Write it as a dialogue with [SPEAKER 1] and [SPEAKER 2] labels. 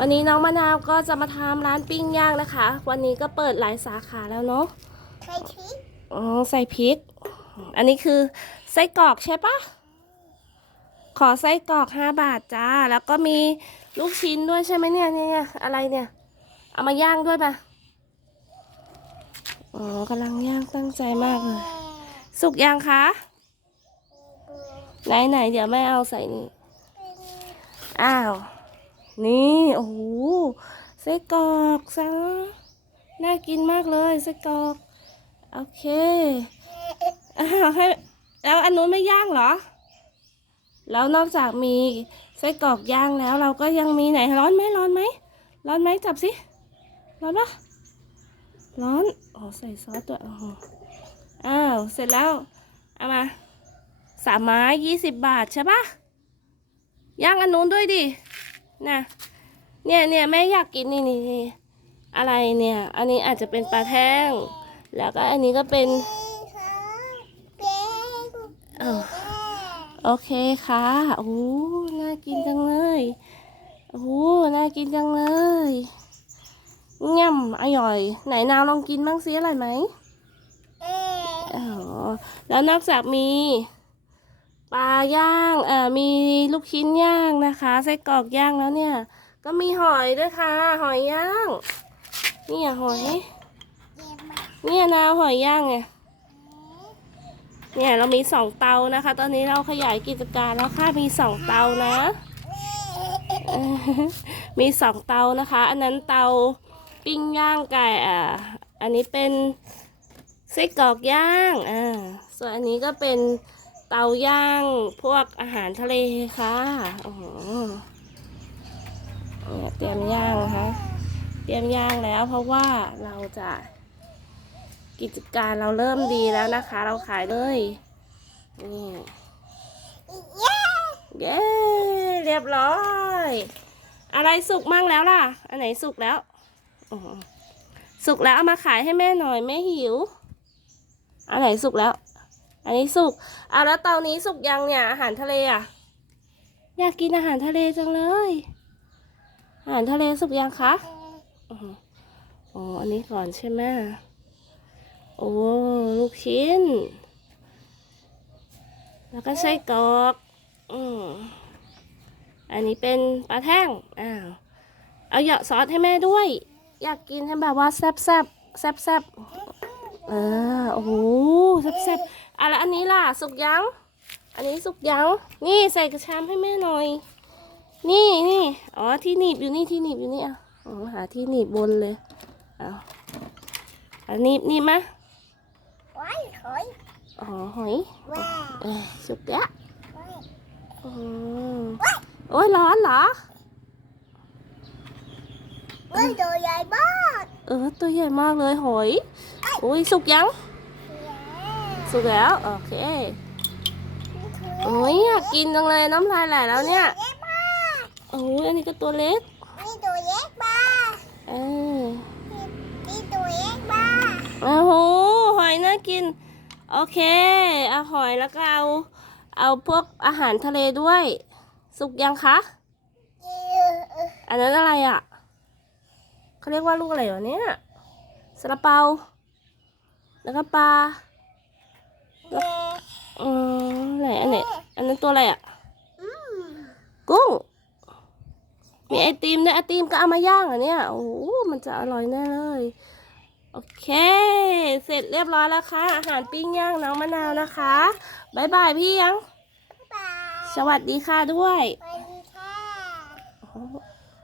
[SPEAKER 1] วันนี้น้องมะนาวก็จะมาทำร้านปิ้งย่างนะคะ วันนี้ก็เปิดหลายสาขาแล้วเนาะ
[SPEAKER 2] ใครชี้
[SPEAKER 1] อ๋อใส่พริก อันนี้คือไส้กรอกใช่ปะขอไส้กรอกห้าบาทจ้า แล้วก็มีลูกชิ้นด้วยใช่ไหมเนี่ยเนี่ยเนี่ยอะไรเนี่ย เอามาย่างด้วยปะอ๋อกำลังย่างตั้งใจมากเลย สุกยังคะไหนไหนเดี๋ยวแม่เอาใส่นี่ อ้าว นี่โอ้โหไส้กรอกซะน่ากินมากเลยไส้กรอก โอเคอ้าวให้แล้วอันนู้นไม่ย่างเหรอ แล้วนอกจากมีไส้กรอกย่างแล้วเราก็ยังมีไหนร้อนไหมร้อนไหมร้อนไหมจับสิร้อนปะร้อนโอ้ใส่ซอสด้วยโอ้โหอ้าวเสร็จแล้วเอามาสามไม้ยี่สิบบาทใช่ปะย่างอันนู้นด้วยดิ นะเนี่ยเนี่ยแม่อยากกินนี่นี่นี่อะไรเนี่ย อันนี้อาจจะเป็นปลาแท่ง แล้วก็อันนี้ก็เป็น
[SPEAKER 2] เป็น
[SPEAKER 1] เออโอเคค่ะโอ้น่ากินจังเลยโอ้น่ากินจังเลยง่ำอร่อย ไหนนาวลองกินบ้างสิอร่อยไหม
[SPEAKER 2] เออ
[SPEAKER 1] อ๋อแล้วนอกจากมีป ลาย่างเอ่อมีลูกชิ้นย่างนะคะไส้กรอกย่างแล้วเนี่ย ก็มีหอยด้วยค่ะ หอยย่างนี่หอย
[SPEAKER 2] เยี่ย
[SPEAKER 1] นี่ยนาวหอยย่างไงเนี่ยเรามีสองเตานะคะ ตอนนี้เราขยายกิจการแล้วค่ะมีสองเตานะมีสองเตานะคะ อันนั้นเตาปิ้งย่างไก่อ่าอันนี้เป็นไส้กรอกย่างอ่าส่วนอันนี้ก็เป็น เตาย่างพวกอาหารทะเลค่ะโอ้โหเนี่ยเตรียมย่างนะคะเตรียมย่างแล้วเพราะว่าเราจะกิจการเราเริ่มดีแล้วนะคะ เราขายเลยนี่
[SPEAKER 2] เย้
[SPEAKER 1] เย้เรียบร้อย อะไรสุกมั่งแล้วล่ะ อันไหนสุกแล้วสุกแล้วเอามาขายให้แม่หน่อยแม่หิว อันไหนสุกแล้ว อันนี้สุกอะแล้วเตานี้สุกยังเนี่ยอาหารทะเลอะ อยากกินอาหารทะเลจังเลย อาหารทะเลสุกยังคะอ๋ออันนี้ก่อนใช่ไหมโอ้ลูกชิ้น แล้วก็ไส้กรอกอืมอันนี้เป็นปลาแท่งอ้าวเอาเหยาะซอสให้แม่ด้วย อยากกินให้แบบว่าแซ่บแซ่บแซ่บแซ่บเออโอ้โหแซ่บแซ่บ อะแล้วอันนี้ล่ะสุกยัง อันนี้สุกยังนี่ใส่กระชามให้แม่หน่อย นี่นี่อ๋อที่หนีบอยู่นี่ที่หนีบอยู่นี่อะอ๋อหาที่หนีบบนเลยเอาอันนี้นีบมะ
[SPEAKER 2] ไว้หอย
[SPEAKER 1] อ๋อหอย
[SPEAKER 2] แว้า
[SPEAKER 1] เออสุกแล้วโอ้ยร้อนเหรอ
[SPEAKER 2] ไว้ตัวใหญ่มาก
[SPEAKER 1] เออตัวใหญ่มากเลยหอย โอ้ยสุกยัง สุกแล้วโอเคโอ้ยอยากกินจังเลยน้ำลายไหลแล้วเนี่ย
[SPEAKER 2] เล็กมาก
[SPEAKER 1] โอ้ยอันนี้ก็ตัวเล็ก
[SPEAKER 2] นี่ตัวเล็กมาก
[SPEAKER 1] เออ
[SPEAKER 2] นี่ตัวเล็กมาก
[SPEAKER 1] โอ้โหหอยน่ากิน โอเคเอาหอยแล้วก็เอาเอาพวกอาหารทะเลด้วย สุกยังคะ
[SPEAKER 2] เออเออ
[SPEAKER 1] อันนั้นอะไรอะเขาเรียกว่าลูกอะไรวะเนี่ยซาลาเปาแล้วก็ปลา
[SPEAKER 2] เย้
[SPEAKER 1] อืมไหนอันไหนอันนั้นตัวอะไรอะ
[SPEAKER 2] อืม
[SPEAKER 1] กุ้งมีไอติมด้วยไอติมก็เอามาย่างอะเนี่ยโอ้โหมันจะอร่อยแน่เลยโอเค เสร็จเรียบร้อยแล้วค่ะ อาหารปิ้งย่างน้องมะนาวนะคะบายบายพี่ยัง
[SPEAKER 2] บ๊ายบาย
[SPEAKER 1] สวัสดีค่ะด้วย
[SPEAKER 2] สวัสดีค่ะ
[SPEAKER 1] โอ้โห